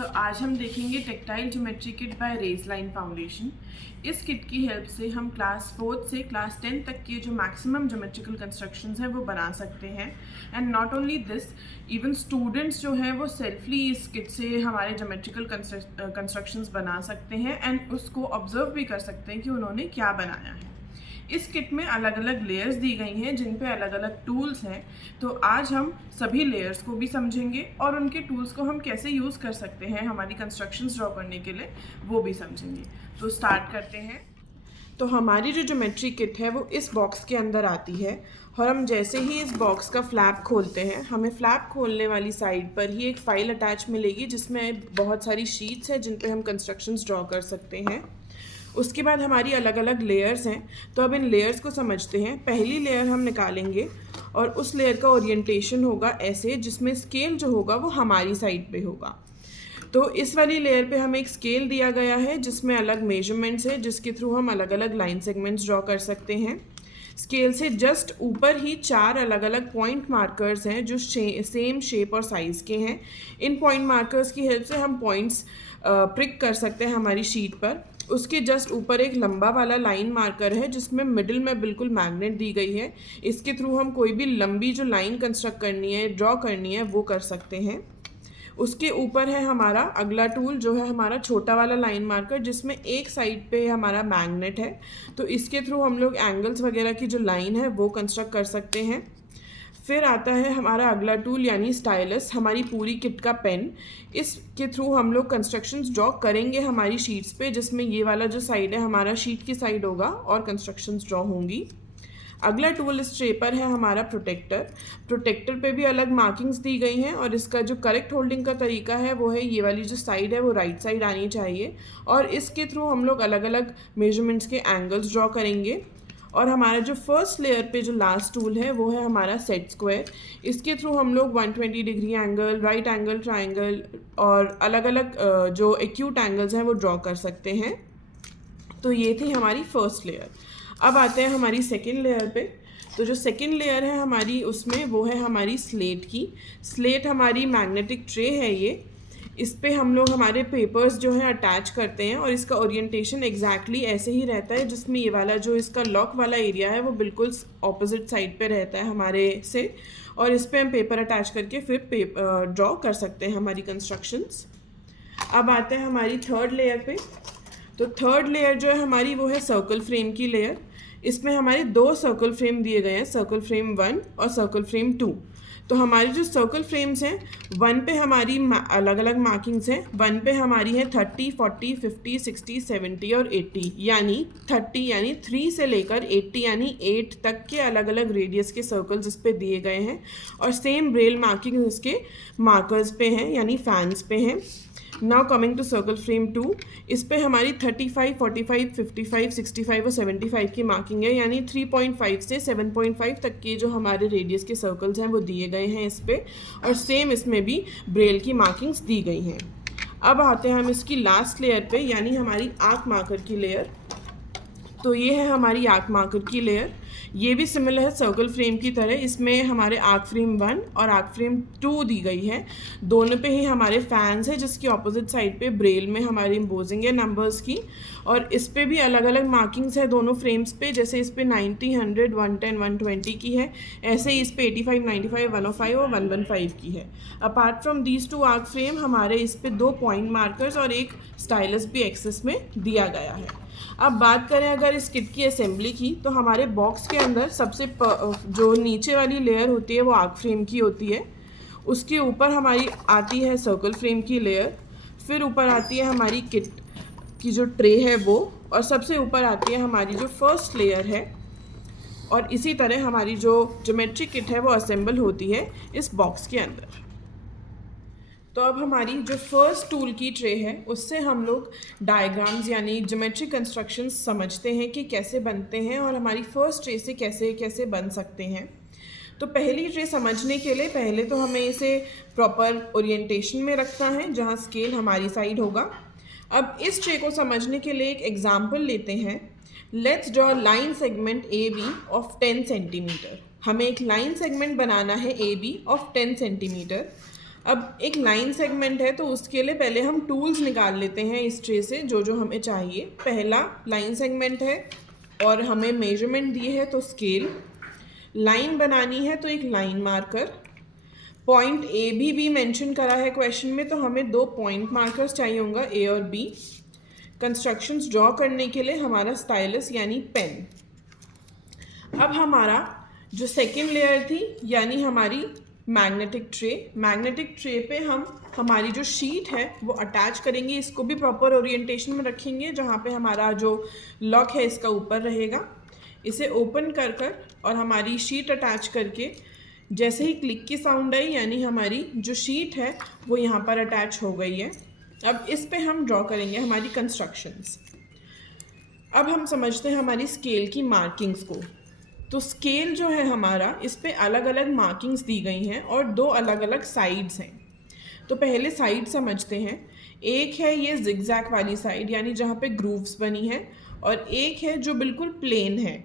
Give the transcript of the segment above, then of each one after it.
तो आज हम देखेंगे tactile geometry kit by raised line foundation. इस किट की हेल्प से हम क्लास 4 से क्लास 10 तक के जो मैक्सिमम ज्योमेट्रिकल कंस्ट्रक्शंस हैं वो बना सकते हैं। And not only this, even students जो हैं वो सेल्फली इस किट से हमारे ज्योमेट्रिकल कंस्ट्रक्शंस बना सकते हैं एंड उसको ऑब्जर्व भी कर सकते हैं कि उन्होंने क्या बनाया है। इस किट में अलग अलग लेयर्स दी गई हैं जिन पे अलग अलग टूल्स हैं। तो आज हम सभी लेयर्स को भी समझेंगे और उनके टूल्स को हम कैसे यूज़ कर सकते हैं हमारी कंस्ट्रक्शंस ड्रॉ करने के लिए, वो भी समझेंगे। तो स्टार्ट करते हैं। तो हमारी जो ज्योमेट्री किट है वो इस बॉक्स के अंदर आती है और हम जैसे ही इस बॉक्स का फ्लैप खोलते हैं, हमें फ्लैप खोलने वाली साइड पर ही एक फ़ाइल अटैच मिलेगी जिसमें बहुत सारी शीट्स हैं जिन पे हम कंस्ट्रक्शंस ड्रॉ कर सकते हैं। उसके बाद हमारी अलग अलग लेयर्स हैं, तो अब इन लेयर्स को समझते हैं। पहली लेयर हम निकालेंगे और उस लेयर का ओरिएंटेशन होगा ऐसे, जिसमें स्केल जो होगा वो हमारी साइड पे होगा। तो इस वाली लेयर पे हमें एक स्केल दिया गया है जिसमें अलग मेजरमेंट्स है, जिसके थ्रू हम अलग अलग लाइन सेगमेंट्स ड्रॉ कर सकते हैं। स्केल से जस्ट ऊपर ही 4 अलग अलग पॉइंट मार्कर्स हैं जो सेम शेप और साइज़ के हैं। इन पॉइंट मार्कर्स की हेल्प से हम पॉइंट्स प्रिक कर सकते हैं हमारी शीट पर। उसके जस्ट ऊपर एक लंबा वाला लाइन मार्कर है जिसमें मिडिल में बिल्कुल मैग्नेट दी गई है। इसके थ्रू हम कोई भी लंबी जो लाइन कंस्ट्रक्ट करनी है, ड्रॉ करनी है, वो कर सकते हैं। उसके ऊपर है हमारा अगला टूल जो है हमारा छोटा वाला लाइन मार्कर, जिसमें एक साइड पे हमारा मैग्नेट है। तो इसके थ्रू हम लोग एंगल्स वगैरह की जो लाइन है वो कंस्ट्रक्ट कर सकते हैं। फिर आता है हमारा अगला टूल यानी स्टाइलस, हमारी पूरी किट का पेन। इसके थ्रू हम लोग कंस्ट्रक्शंस ड्रॉ करेंगे हमारी शीट्स पे, जिसमें ये वाला जो साइड है हमारा शीट की साइड होगा और कंस्ट्रक्शंस ड्रॉ होंगी। अगला टूल इस ट्रे पर है हमारा प्रोटेक्टर। प्रोटेक्टर पे भी अलग मार्किंग्स दी गई हैं और इसका जो करेक्ट होल्डिंग का तरीका है वो है ये वाली जो साइड है वो राइट साइड आनी चाहिए। और इसके थ्रू हम लोग अलग अलग मेजरमेंट्स के एंगल्स ड्रॉ करेंगे। और हमारा जो फर्स्ट लेयर पे जो लास्ट टूल है वो है हमारा सेट स्क्वायर। इसके थ्रू हम लोग 120 degree angle, right angle, triangle और अलग अलग जो एक्यूट एंगल्स हैं वो ड्रॉ कर सकते हैं। तो ये थी हमारी फर्स्ट लेयर। अब आते हैं हमारी सेकेंड लेयर पे। तो जो सेकेंड लेयर है हमारी, उसमें वो है हमारी स्लेट की। स्लेट हमारी मैग्नेटिक ट्रे है ये। इस पे हम लोग हमारे पेपर्स जो हैं अटैच करते हैं और इसका ओरिएंटेशन एग्जैक्टली ऐसे ही रहता है, जिसमें ये वाला जो इसका लॉक वाला एरिया है वो बिल्कुल ऑपोजिट साइड पे रहता है हमारे से। और इस पे हम पेपर अटैच करके फिर ड्रॉ कर सकते हैं हमारी कंस्ट्रक्शंस। अब आते हैं हमारी थर्ड लेयर पे। तो थर्ड लेयर जो है हमारी वो है सर्कल फ्रेम की लेयर। इसमें हमारे 2 सर्कल फ्रेम दिए गए हैं, सर्कल फ्रेम 1 और सर्कल फ्रेम 2। तो हमारी जो सर्कल फ्रेम्स हैं, 1 पे हमारी अलग अलग मार्किंग्स हैं। 1 पे हमारी है 30, 40, 50, 60, 70 और 80, यानी 30 यानी 3 से लेकर 80 यानी 8 तक के अलग अलग रेडियस के सर्कल्स इस पे दिए गए हैं। और सेम ब्रेल मार्किंग इसके मार्कर्स पे हैं यानी फैंस पे हैं। Now coming to circle frame 2, इस पे हमारी 35, 45, 55, 65 और 75 की मार्किंग है, यानी 3.5 से 7.5 तक के जो हमारे रेडियस के सर्कल्स हैं वो दिए गए हैं इस पे। और सेम इसमें भी ब्रेल की मार्किंग्स दी गई हैं। अब आते हैं हम इसकी लास्ट लेयर पे, यानी हमारी आर्क मार्कर की लेयर। तो ये है हमारी आर्क मार्कर की लेयर। ये भी सिमिलर है सर्कल फ्रेम की तरह। इसमें हमारे आर्क फ्रेम 1 और आर्क फ्रेम 2 दी गई है। दोनों पे ही हमारे फैंस है, जिसकी ऑपोजिट साइड पे ब्रेल में हमारी इम्पोजिंग है नंबर्स की। और इस पे भी अलग अलग मार्किंग्स है दोनों फ्रेम्स पे। जैसे इस पे 90, 100, 110, 120 की है, ऐसे ही इस पे 85, 95, 105 और 115 की है। Apart from these 2 arc frame, हमारे इस पे 2 पॉइंट मार्कर्स और एक स्टाइलस भी एक्सेस में दिया गया है। अब बात करें अगर इस किट की असेंबली की, तो हमारे बॉक्स के अंदर सबसे जो नीचे वाली लेयर होती है वो आर्क फ्रेम की होती है। उसके ऊपर हमारी आती है सर्कल फ्रेम की लेयर। फिर ऊपर आती है हमारी किट की जो ट्रे है वो, और सबसे ऊपर आती है हमारी जो फर्स्ट लेयर है। और इसी तरह हमारी जो ज्योमेट्री किट है वो असेंबल होती है इस बॉक्स के अंदर। तो अब हमारी जो फर्स्ट टूल की ट्रे है उससे हम लोग डायग्राम्स यानी ज्योमेट्री कंस्ट्रक्शंस समझते हैं कि कैसे बनते हैं और हमारी फर्स्ट ट्रे से कैसे कैसे बन सकते हैं। तो पहली ट्रे समझने के लिए पहले तो हमें इसे प्रॉपर ओरिएंटेशन में रखना है जहाँ स्केल हमारी साइड होगा। अब इस ट्रे को समझने के लिए एक एग्जाम्पल लेते हैं। Let's draw line segment A B of 10 centimetre. हमें एक लाइन सेगमेंट बनाना है ए बी ऑफ 10 सेंटीमीटर। अब एक लाइन सेगमेंट है तो उसके लिए पहले हम टूल्स निकाल लेते हैं इस ट्रे से जो जो हमें चाहिए। पहला लाइन सेगमेंट है और हमें मेजरमेंट दी है तो स्केल, लाइन बनानी है तो एक लाइन मार्कर, पॉइंट ए भी मेंशन करा है क्वेश्चन में तो हमें 2 पॉइंट मार्कर्स चाहिए होगा ए और बी। कंस्ट्रक्शंस ड्रॉ करने के लिए हमारा स्टाइलस यानी पेन। अब हमारा जो सेकेंड लेयर थी यानी हमारी मैग्नेटिक ट्रे पे हम हमारी जो शीट है वो अटैच करेंगे। इसको भी प्रॉपर ओरिएंटेशन में रखेंगे जहाँ पे हमारा जो लॉक है इसका ऊपर रहेगा। इसे ओपन कर और हमारी शीट अटैच करके जैसे ही क्लिक की साउंड आई यानी हमारी जो शीट है वो यहाँ पर अटैच हो गई है। अब इस पे हम ड्रॉ करेंगे हमारी कंस्ट्रक्शंस। अब हम समझते हैं हमारी स्केल की मार्किंग्स को। तो स्केल जो है हमारा, इस पे अलग अलग मार्किंग्स दी गई हैं और 2 अलग अलग साइड्स हैं। तो पहले साइड समझते हैं। एक है ये जिगजैग वाली साइड यानी जहाँ पे ग्रूव्स बनी है, और एक है जो बिल्कुल प्लेन है।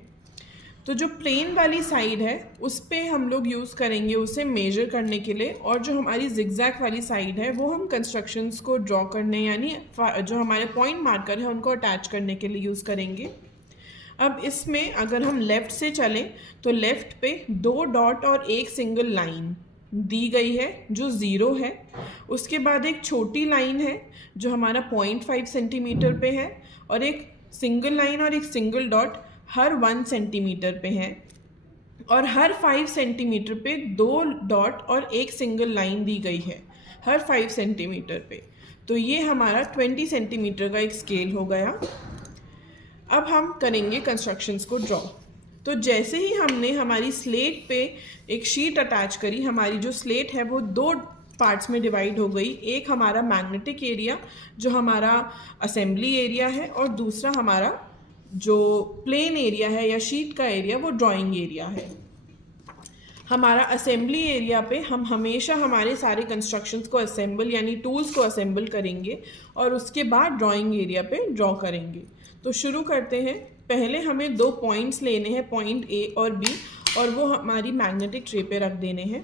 तो जो प्लेन वाली साइड है उस पे हम लोग यूज़ करेंगे उसे मेजर करने के लिए, और जो हमारी जिगजैग वाली साइड है वो हम कंस्ट्रक्शंस को ड्रॉ करने यानी जो हमारे पॉइंट मार्कर है उनको अटैच करने के लिए यूज़ करेंगे। अब इसमें अगर हम लेफ़्ट से चलें तो लेफ़्ट पे 2 डॉट और एक सिंगल लाइन दी गई है जो 0 है। उसके बाद एक छोटी लाइन है जो हमारा 0.5 सेंटीमीटर पे है, और एक सिंगल लाइन और एक सिंगल डॉट हर 1 सेंटीमीटर पे है, और हर 5 सेंटीमीटर पे 2 डॉट और एक सिंगल लाइन दी गई है हर 5 सेंटीमीटर पे। तो ये हमारा 20 सेंटीमीटर का एक स्केल हो गया। अब हम करेंगे कंस्ट्रक्शंस को ड्रॉ। तो जैसे ही हमने हमारी स्लेट पे एक शीट अटैच करी, हमारी जो स्लेट है वो 2 पार्ट्स में डिवाइड हो गई। एक हमारा मैग्नेटिक एरिया जो हमारा असेंबली एरिया है, और दूसरा हमारा जो प्लेन एरिया है या शीट का एरिया वो ड्राइंग एरिया है। हमारा असेंबली एरिया पे हम हमेशा हमारे सारे कंस्ट्रक्शंस को असेंबल यानी टूल्स को असेंबल करेंगे और उसके बाद ड्राइंग एरिया पे ड्रॉ करेंगे। तो शुरू करते हैं। पहले हमें 2 पॉइंट्स लेने हैं, पॉइंट ए और बी, और वो हमारी मैग्नेटिक ट्रे पे रख देने हैं।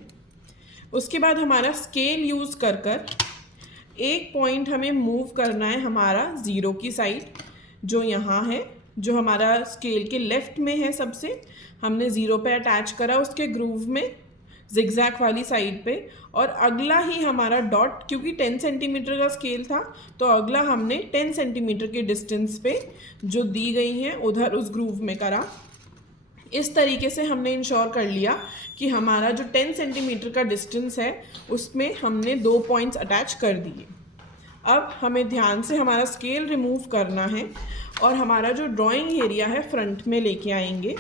उसके बाद हमारा स्केल यूज़ कर एक पॉइंट हमें मूव करना है हमारा 0 की साइड जो यहाँ है, जो हमारा स्केल के लेफ़्ट में है। सबसे हमने 0 पे अटैच करा उसके ग्रूव में जिगजैग वाली साइड पे, और अगला ही हमारा डॉट, क्योंकि 10 सेंटीमीटर का स्केल था तो अगला हमने 10 सेंटीमीटर के डिस्टेंस पे जो दी गई हैं उधर उस ग्रूव में करा। इस तरीके से हमने इंश्योर कर लिया कि हमारा जो 10 सेंटीमीटर का डिस्टेंस है उसमें हमने 2 पॉइंट्स अटैच कर दिए। अब हमें ध्यान से हमारा स्केल रिमूव करना है और हमारा जो ड्राइंग एरिया है फ्रंट में लेके आएंगे।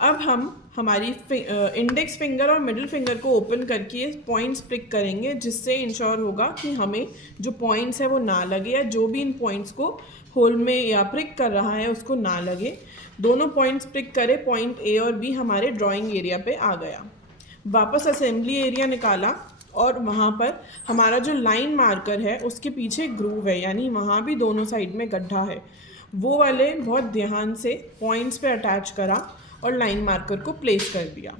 अब हम हमारी इंडेक्स फिंगर और मिडिल फिंगर को ओपन करके पॉइंट्स प्रिक करेंगे, जिससे इंश्योर होगा कि हमें जो पॉइंट्स है वो ना लगे, या जो भी इन पॉइंट्स को होल में या प्रिक कर रहा है उसको ना लगे। दोनों पॉइंट्स प्रिक करें, पॉइंट ए और बी हमारे ड्राइंग एरिया पे आ गया। वापस असेंबली एरिया निकाला और वहाँ पर हमारा जो लाइन मार्कर है उसके पीछे ग्रूव है, यानी वहाँ भी दोनों साइड में गड्ढा है, वो वाले बहुत ध्यान से पॉइंट्स पे अटैच करा और लाइन मार्कर को प्लेस कर दिया।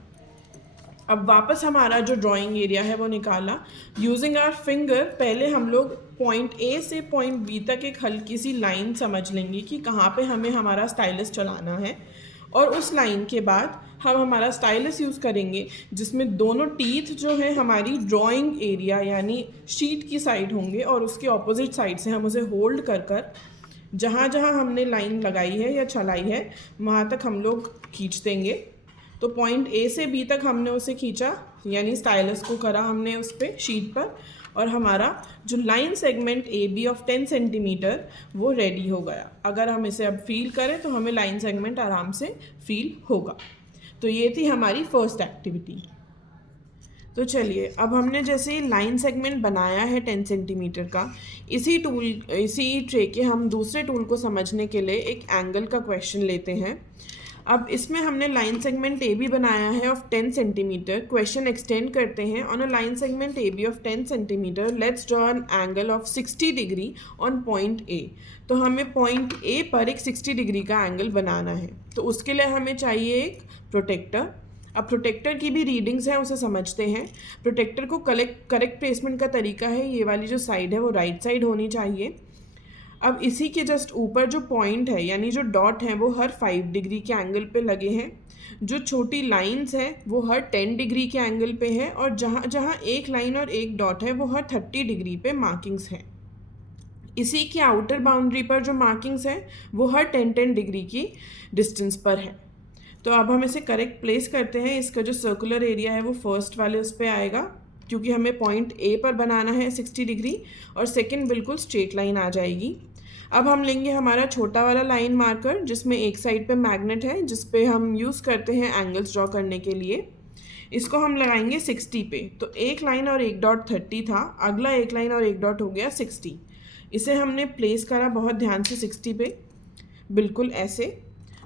अब वापस हमारा जो ड्राइंग एरिया है वो निकाला यूजिंग आवर फिंगर। पहले हम लोग पॉइंट ए से पॉइंट बी तक एक हल्की सी लाइन समझ लेंगे कि कहाँ पे हमें हमारा स्टाइलस चलाना है, और उस लाइन के बाद हम हमारा स्टाइलस यूज़ करेंगे जिसमें दोनों टीथ जो है हमारी ड्राइंग एरिया यानी शीट की साइड होंगे, और उसके ऑपोजिट साइड से हम उसे होल्ड कर जहाँ जहाँ हमने लाइन लगाई है या चलाई है वहाँ तक हम लोग खींच देंगे। तो पॉइंट ए से बी तक हमने उसे खींचा, यानी स्टाइलस को करा हमने उस पर शीट पर, और हमारा जो line segment A B of 10 centimetre वो रेडी हो गया। अगर हम इसे अब फील करें तो हमें लाइन सेगमेंट आराम से फील होगा। तो ये थी हमारी फर्स्ट एक्टिविटी। तो चलिए, अब हमने जैसे लाइन सेगमेंट बनाया है 10 सेंटीमीटर का, इसी ट्रे के हम दूसरे टूल को समझने के लिए एक एंगल का क्वेश्चन लेते हैं। अब इसमें हमने लाइन सेगमेंट ए बी बनाया है ऑफ 10 सेंटीमीटर। क्वेश्चन एक्सटेंड करते हैं। On a line segment A B of 10 centimetre let's draw an angle of 60 degree on point A. तो हमें पॉइंट ए पर एक 60 डिग्री का एंगल बनाना है। तो उसके लिए हमें चाहिए एक प्रोटेक्टर। अब प्रोटेक्टर की भी रीडिंग्स हैं, उसे समझते हैं। प्रोटेक्टर को करेक्ट प्लेसमेंट का तरीका है, ये वाली जो साइड है वो राइट साइड होनी चाहिए। अब इसी के जस्ट ऊपर जो पॉइंट है यानी जो डॉट है वो हर 5 डिग्री के एंगल पे लगे हैं। जो छोटी लाइंस हैं वो हर 10 डिग्री के एंगल पे है, और जहाँ जहाँ एक लाइन और एक डॉट है वो हर 30 डिग्री पे मार्किंग्स हैं। इसी के आउटर बाउंड्री पर जो मार्किंग्स हैं वो हर 10-10 डिग्री की डिस्टेंस पर है। तो अब हम इसे करेक्ट प्लेस करते हैं। इसका जो सर्कुलर एरिया है वो फर्स्ट वाले उस पर आएगा, क्योंकि हमें पॉइंट ए पर बनाना है 60 डिग्री, और सेकंड बिल्कुल स्ट्रेट लाइन आ जाएगी। अब हम लेंगे हमारा छोटा वाला लाइन मार्कर, जिसमें एक साइड पे मैग्नेट है, जिस पे हम यूज़ करते हैं एंगल्स ड्रॉ करने के लिए। इसको हम लगाएंगे 60 पे। तो एक लाइन और एक डॉट 30 था, अगला एक लाइन और एक डॉट हो गया 60। इसे हमने प्लेस करा बहुत ध्यान से 60 पे, बिल्कुल ऐसे।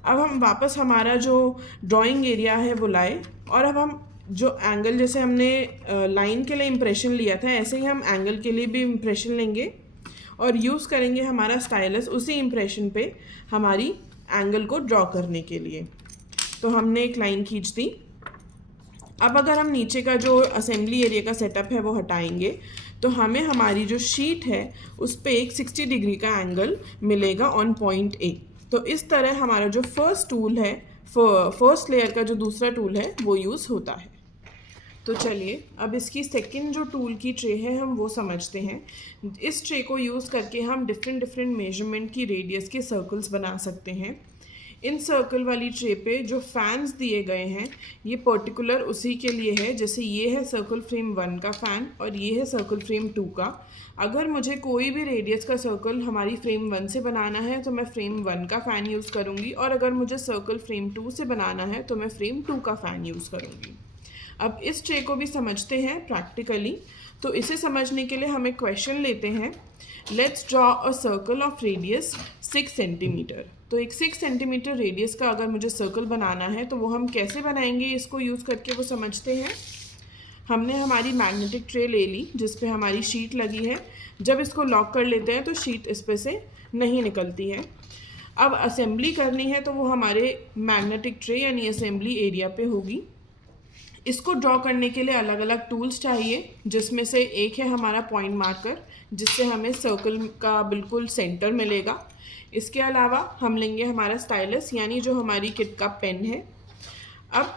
अब हम वापस हमारा जो ड्राइंग एरिया है वो लाए, और अब हम जो एंगल, जैसे हमने लाइन के लिए इम्प्रेशन लिया था, ऐसे ही हम एंगल के लिए भी इम्प्रेशन लेंगे और यूज़ करेंगे हमारा स्टाइलस उसी इम्प्रेशन पे हमारी एंगल को ड्रॉ करने के लिए। तो हमने एक लाइन खींच दी। अब अगर हम नीचे का जो असेंबली एरिया का सेटअप है वो हटाएंगे, तो हमें हमारी जो शीट है उस पर एक 60 डिग्री का एंगल मिलेगा ऑन पॉइंट ए। तो इस तरह हमारा जो फर्स्ट टूल है, फर्स्ट लेयर का जो दूसरा टूल है वो यूज़ होता है। तो चलिए अब इसकी सेकंड जो टूल की ट्रे है हम वो समझते हैं। इस ट्रे को यूज़ करके हम डिफरेंट मेजरमेंट की रेडियस के सर्कल्स बना सकते हैं। इन सर्कल वाली ट्रे पे जो फैंस दिए गए हैं ये पर्टिकुलर उसी के लिए है। जैसे ये है सर्कल फ्रेम 1 का फ़ैन और ये है सर्कल फ्रेम 2 का। अगर मुझे कोई भी रेडियस का सर्कल हमारी फ्रेम 1 से बनाना है तो मैं फ्रेम 1 का फ़ैन यूज़ करूँगी, और अगर मुझे सर्कल फ्रेम 2 से बनाना है तो मैं फ्रेम 2 का फ़ैन यूज़ करूँगी। अब इस ट्रे को भी समझते हैं प्रैक्टिकली। तो इसे समझने के लिए हम एक क्वेश्चन लेते हैं। Let's draw a circle of radius 6 centimetre. तो एक 6 सेंटीमीटर रेडियस का अगर मुझे सर्कल बनाना है तो वो हम कैसे बनाएंगे, इसको यूज़ करके वो समझते हैं। हमने हमारी मैग्नेटिक ट्रे ले ली जिस पे हमारी शीट लगी है। जब इसको लॉक कर लेते हैं तो शीट इस पे से नहीं निकलती है। अब असेंबली करनी है तो वो हमारे मैग्नेटिक ट्रे यानी असेंबली एरिया पे होगी। इसको ड्रॉ करने के लिए अलग अलग टूल्स चाहिए, जिसमें से एक है हमारा पॉइंट मार्कर, जिससे हमें सर्कल का बिल्कुल सेंटर मिलेगा। इसके अलावा हम लेंगे हमारा स्टाइलस यानी जो हमारी किट का पेन है। अब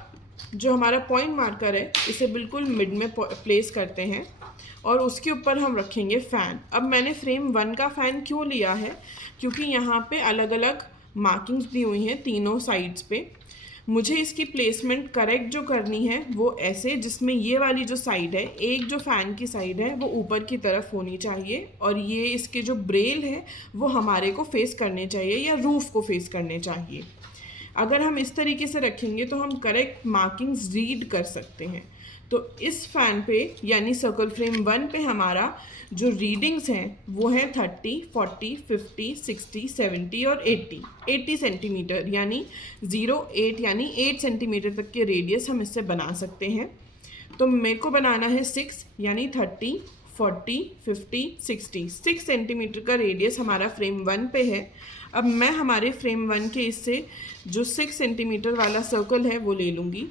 जो हमारा पॉइंट मार्कर है इसे बिल्कुल मिड में प्लेस करते हैं और उसके ऊपर हम रखेंगे फ़ैन। अब मैंने फ्रेम 1 का फ़ैन क्यों लिया है, क्योंकि यहाँ पे अलग अलग मार्किंग्स दी हुई हैं तीनों साइड्स पे। मुझे इसकी प्लेसमेंट करेक्ट जो करनी है वो ऐसे, जिसमें ये वाली जो साइड है, एक जो फ़ैन की साइड है वो ऊपर की तरफ होनी चाहिए, और ये इसके जो ब्रेल है वो हमारे को फेस करने चाहिए या रूफ़ को फेस करने चाहिए। अगर हम इस तरीके से रखेंगे तो हम करेक्ट मार्किंग्स रीड कर सकते हैं। तो इस फ़ैन पे यानी सर्कल फ्रेम 1 पे हमारा जो रीडिंग्स हैं वो हैं 30, 40, 50, 60, 70 और 80 सेंटीमीटर, यानी 0, 8 यानी 8 सेंटीमीटर तक के रेडियस हम इससे बना सकते हैं। तो मेरे को बनाना है 6 यानी 30, 40, 50, 60, 6 सेंटीमीटर का रेडियस हमारा फ्रेम 1 पे है। अब मैं हमारे फ्रेम 1 के इससे जो 6 सेंटीमीटर वाला सर्कल है वो ले लूँगी।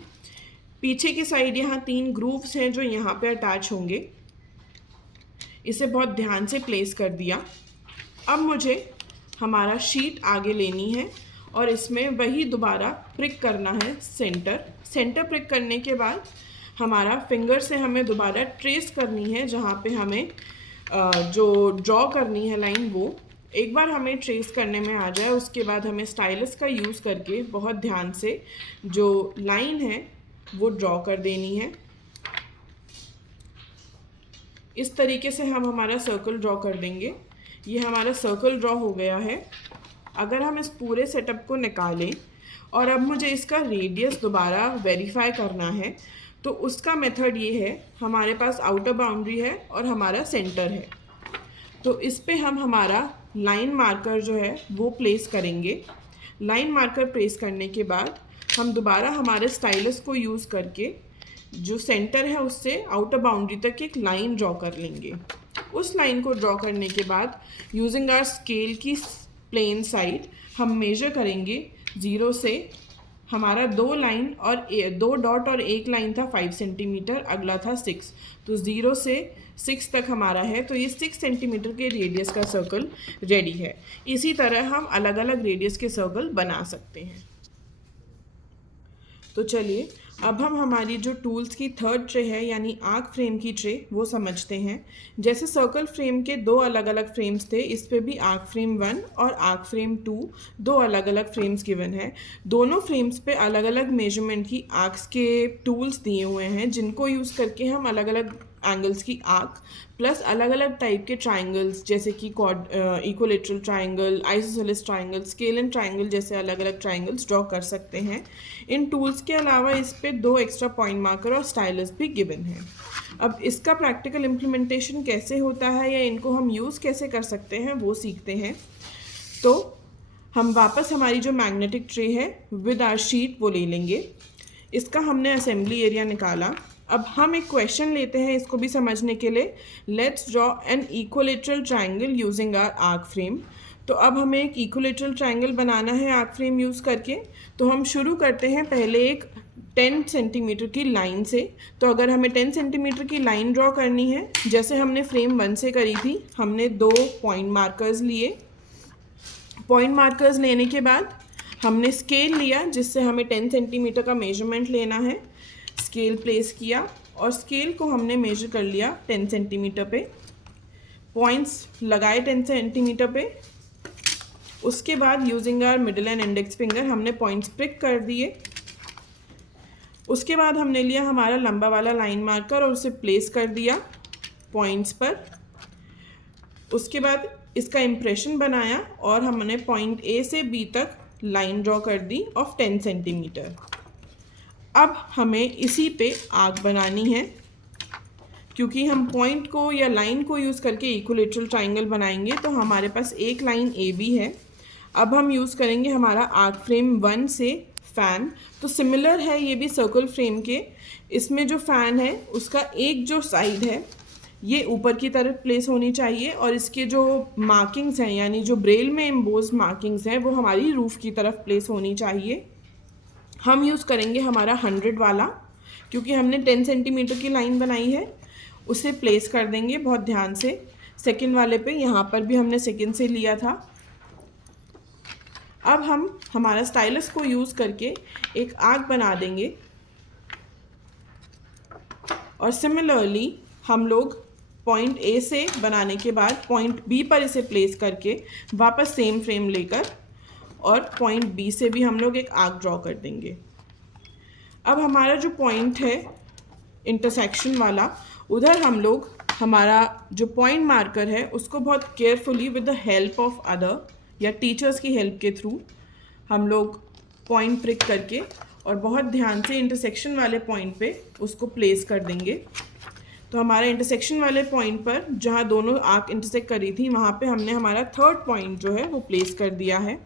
पीछे की साइड यहाँ 3 ग्रूव्स हैं जो यहाँ पे अटैच होंगे। इसे बहुत ध्यान से प्लेस कर दिया। अब मुझे हमारा शीट आगे लेनी है और इसमें वही दोबारा प्रिक करना है सेंटर प्रिक करने के बाद हमारा फिंगर से हमें दोबारा ट्रेस करनी है जहाँ पे हमें जो ड्रॉ करनी है लाइन, वो एक बार हमें ट्रेस करने में आ जाए उसके बाद हमें स्टाइलस का यूज़ करके बहुत ध्यान से जो लाइन है वो ड्रॉ कर देनी है। इस तरीके से हम हमारा सर्कल ड्रॉ कर देंगे। ये हमारा सर्कल ड्रॉ हो गया है। अगर हम इस पूरे सेटअप को निकालें और अब मुझे इसका रेडियस दोबारा वेरीफाई करना है तो उसका मेथड ये है, हमारे पास आउटर बाउंड्री है और हमारा सेंटर है। तो इस पे हम हमारा लाइन मार्कर जो है वो प्लेस करेंगे। लाइन मार्कर प्लेस करने के बाद हम दोबारा हमारे स्टाइलस को यूज़ करके जो सेंटर है उससे आउटर बाउंड्री तक एक लाइन ड्रॉ कर लेंगे। उस लाइन को ड्रॉ करने के बाद यूजिंग आवर स्केल की प्लेन साइड हम मेजर करेंगे 0 से हमारा 2 लाइन और 2 डॉट और 1 लाइन था 5 सेंटीमीटर, अगला था 6, तो 0 से 6 तक हमारा है, तो ये 6 सेंटीमीटर के रेडियस का सर्कल रेडी है। इसी तरह हम अलग अलग रेडियस के सर्कल बना सकते हैं। तो चलिए अब हम हमारी जो टूल्स की थर्ड ट्रे है यानी आर्क फ्रेम की ट्रे वो समझते हैं। जैसे सर्कल फ्रेम के 2 अलग अलग फ्रेम्स थे, इस पे भी आर्क फ्रेम 1 और आर्क फ्रेम 2 2 अलग अलग फ्रेम्स गिवन है। दोनों फ्रेम्स पे अलग अलग मेजरमेंट की आर्क्स के टूल्स दिए हुए हैं, जिनको यूज़ करके हम अलग अलग एंगल्स की आर्क प्लस अलग अलग टाइप के ट्राइंगल्स जैसे कि equilateral triangle, isosceles triangle, scalene triangle जैसे अलग अलग ट्राइंगल्स ड्रॉ कर सकते हैं। इन टूल्स के अलावा इस पे 2 एक्स्ट्रा पॉइंट मार्कर और स्टाइलस भी गिवन है। अब इसका प्रैक्टिकल इम्प्लीमेंटेशन कैसे होता है या इनको हम यूज़ कैसे कर सकते हैं वो सीखते हैं। तो हम वापस हमारी जो मैग्नेटिक ट्रे है विद आवर शीट वो ले लेंगे। इसका हमने असेंबली एरिया निकाला। अब हम एक क्वेश्चन लेते हैं इसको भी समझने के लिए। Let's draw an equilateral triangle using our arc frame. तो अब हमें एक इक्विलेटरल ट्राइंगल बनाना है आर्क फ्रेम यूज़ करके। तो हम शुरू करते हैं पहले एक 10 सेंटीमीटर की लाइन से। तो अगर हमें 10 सेंटीमीटर की लाइन ड्रॉ करनी है, जैसे हमने फ्रेम 1 से करी थी, हमने 2 पॉइंट मार्कर्स लिए। पॉइंट मार्कर्स लेने के बाद हमने स्केल लिया जिससे हमें 10 सेंटीमीटर का मेजरमेंट लेना है। स्केल प्लेस किया और स्केल को हमने मेजर कर लिया 10 सेंटीमीटर पे। पॉइंट्स लगाए 10 सेंटीमीटर पे। उसके बाद using our middle and index finger हमने पॉइंट्स प्रिक कर दिए। उसके बाद हमने लिया हमारा लंबा वाला लाइन मार्कर और उसे प्लेस कर दिया पॉइंट्स पर। उसके बाद इसका इम्प्रेशन बनाया और हमने पॉइंट ए से बी तक लाइन ड्रॉ कर दी ऑफ 10 सेंटीमीटर। अब हमें इसी पे आर्क बनानी है, क्योंकि हम पॉइंट को या लाइन को यूज़ करके इक्विलेटरल ट्राइंगल बनाएंगे। तो हमारे पास एक लाइन ए बी है। अब हम यूज़ करेंगे हमारा आर्क फ्रेम 1 से फ़ैन। तो सिमिलर है ये भी सर्कल फ्रेम के। इसमें जो फ़ैन है उसका एक जो साइड है ये ऊपर की तरफ प्लेस होनी चाहिए और इसके जो मार्किंग्स हैं यानी जो ब्रेल में एम्बोज मार्किंग्स हैं वो हमारी रूफ़ की तरफ प्लेस होनी चाहिए। हम यूज़ करेंगे हमारा 100 वाला, क्योंकि हमने 10 सेंटीमीटर की लाइन बनाई है। उसे प्लेस कर देंगे बहुत ध्यान से। सेकंड वाले पे यहाँ पर भी हमने सेकंड से लिया था। अब हम हमारा स्टाइलस को यूज़ करके एक आर्क बना देंगे और सिमिलरली हम लोग पॉइंट ए से बनाने के बाद पॉइंट बी पर इसे प्लेस करके वापस सेम फ्रेम लेकर और पॉइंट बी से भी हम लोग एक आर्क ड्रॉ कर देंगे। अब हमारा जो पॉइंट है इंटरसेक्शन वाला, उधर हम लोग हमारा जो पॉइंट मार्कर है उसको बहुत carefully with the help of other या टीचर्स की हेल्प के थ्रू हम लोग पॉइंट प्रिक करके और बहुत ध्यान से इंटरसेक्शन वाले पॉइंट पे उसको प्लेस कर देंगे। तो हमारे इंटरसेक्शन वाले पॉइंट पर जहाँ दोनों आर्क इंटरसेक्ट करी थी वहाँ पे हमने हमारा थर्ड पॉइंट जो है वो प्लेस कर दिया है।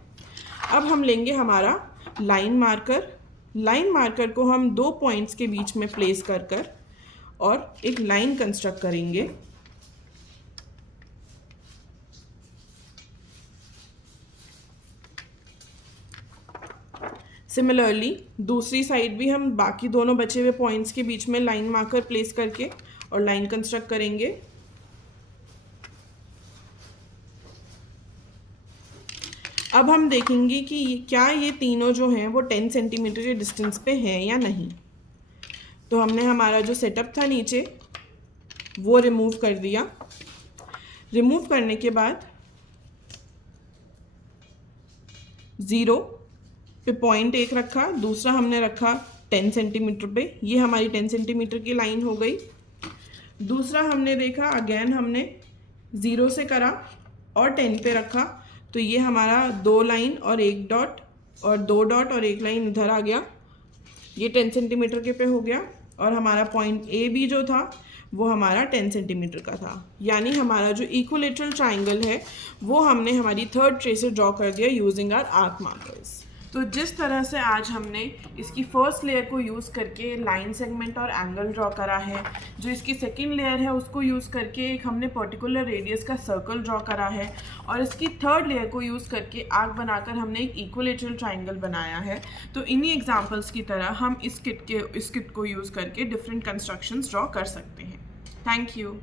अब हम लेंगे हमारा लाइन मार्कर। लाइन मार्कर को हम 2 पॉइंट्स के बीच में प्लेस कर और एक लाइन कंस्ट्रक्ट करेंगे। सिमिलरली दूसरी साइड भी हम बाकी दोनों बचे हुए पॉइंट्स के बीच में लाइन मार्कर प्लेस करके और लाइन कंस्ट्रक्ट करेंगे। अब हम देखेंगे कि क्या ये तीनों जो हैं वो 10 सेंटीमीटर के डिस्टेंस पे हैं या नहीं। तो हमने हमारा जो सेटअप था नीचे वो रिमूव कर दिया। रिमूव करने के बाद 0 पे पॉइंट एक रखा, दूसरा हमने रखा 10 सेंटीमीटर पे। ये हमारी 10 सेंटीमीटर की लाइन हो गई। दूसरा हमने देखा अगेन हमने 0 से करा और 10 पे रखा, तो ये हमारा 2 लाइन और 1 डॉट और 2 डॉट और 1 लाइन इधर आ गया। ये 10 सेंटीमीटर के पे हो गया और हमारा पॉइंट ए बी जो था वो हमारा 10 सेंटीमीटर का था। यानी हमारा जो इक्विलेटरल ट्राइंगल है वो हमने हमारी थर्ड ट्रे से ड्रॉ कर दिया यूजिंग आवर आर्क मार्कर्स। तो जिस तरह से आज हमने इसकी फर्स्ट लेयर को यूज़ करके लाइन सेगमेंट और एंगल ड्रॉ करा है, जो इसकी सेकेंड लेयर है उसको यूज़ करके एक हमने पर्टिकुलर रेडियस का सर्कल ड्रॉ करा है, और इसकी थर्ड लेयर को यूज़ करके आर्क बनाकर हमने एक इक्विलेटरल ट्राइंगल बनाया है। तो इन्हीं एग्जांपल्स की तरह हम इस किट को यूज़ करके डिफरेंट कंस्ट्रक्शंस ड्रॉ कर सकते हैं। Thank you.